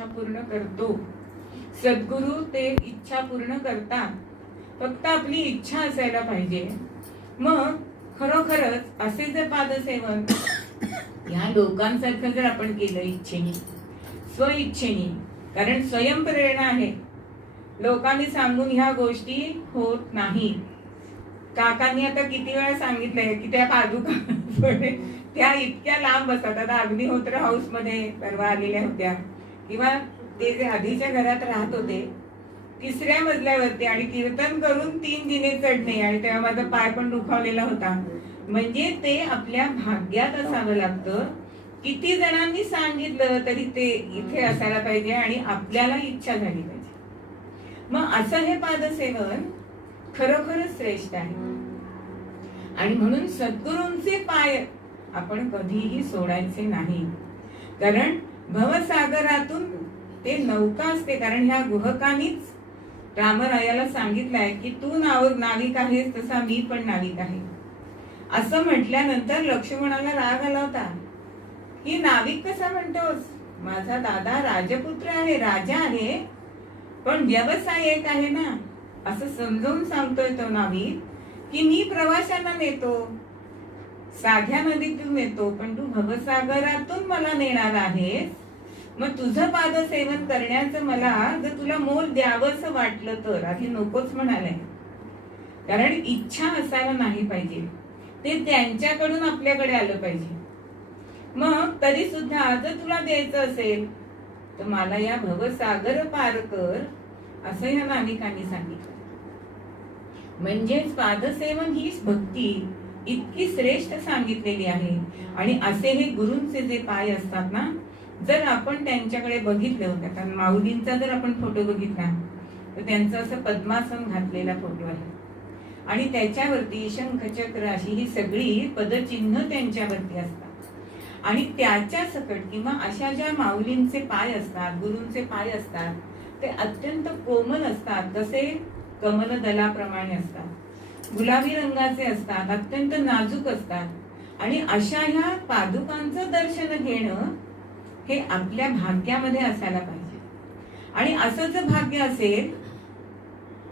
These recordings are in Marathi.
इच्छा पूर्ण करतो. सद्गुरु ते इच्छा पूर्ण करतात. फक्त आपली इच्छा असायला पाहिजे. मग खरोखरच असे जर पादसेवन ह्या लोकांसारखं जर आपण केलं इच्छेने, स्वइच्छेने, कारण स्वयंप्रेरणा आहे, लोकांनी सांगून ह्या गोष्टी होत नाही. काकांनी आता किती वेळा सांगितलंय की त्या पादुका त्या इतक्या लांब असतात. आता अग्निहोत्र हाऊस मध्ये परवा आलेल्या होत्या, किंवा ते जे आधीच्या घरात राहत होते 3ऱ्या मजल्यावरती, आणि कीर्तन करून 3 दिने चढणे, आणि तेव्हा माझा पाय पण दुखावलेला होता. म्हणजे ते आपल्या भाग्यात असावं लागतं. किती जणांनी सांगितलं तरी ते इथे असायला पाहिजे आणि आपल्याला इच्छा झाली पाहिजे. मग असं हे पादसेवन खरोखरच श्रेष्ठ आहे. आणि म्हणून सद्गुरूंचे पाय आपण कधीही सोडायचे नाही. कारण भवसागरातून ते नौका असते. कारण ह्या गुहकानीच रामरायाला सांगितलंय की तू नाविक आहेस तसा मी पण नाविक आहे. असं म्हटल्यानंतर लक्ष्मणाला राग आला होता की नाविक कसा म्हणतोस, माझा दादा राजपुत्र आहे, राजा आहे, पण व्यवसाय एक आहे ना. असं समजावून सांगतोय तो नाविक की मी प्रवाशांना नेतो, साध्या नदीतून नेतो, पण तू भवसागरातून मला नेणार आहेस. मग तुझं पादसेवन करण्याचं मला जर तुला मोल द्यावंसं वाटलं तर आधी नकोच म्हणाले. कारण इच्छा असायला नाही पाहिजे, ते त्यांच्याकडून आपल्याकडे आलं पाहिजे. मग तरी सुद्धा जर तुला द्यायचं असेल तर मला या भवसागर पार कर, असं या नाविकांनी सांगितलं. म्हणजेच पादसेवन ही भक्ती इतकी श्रेष्ठ सांगितलेली आहे. आणि असे हे गुरूंचे जे पाय असतात ना, जर आपण त्यांच्याकडे बघितलं, कारण माऊलींचा जर आपण फोटो बघितला तर त्यांचं असं पद्मासन घातलेला फोटो आहे, आणि त्याच्यावरती शंखचक्र अशी ही सगळी पदचिन्ह त्यांच्यावरती असतात. आणि त्याच्या सकट किंवा अशा ज्या माऊलींचे पाय असतात, गुरूंचे पाय असतात, ते अत्यंत कोमल असतात. कसे कमल दलाप्रमाणे असतात, गुलाबी रंगाचे असतात, अत्यंत नाजूक असतात. आणि अशा ह्या पादुकांचं दर्शन घेणं हे आपल्या भाग्यामध्ये असायला पाहिजे. आणि असं जर भाग्य असेल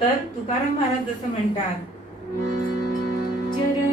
तर तुकाराम महाराज जसं म्हणतात, चरण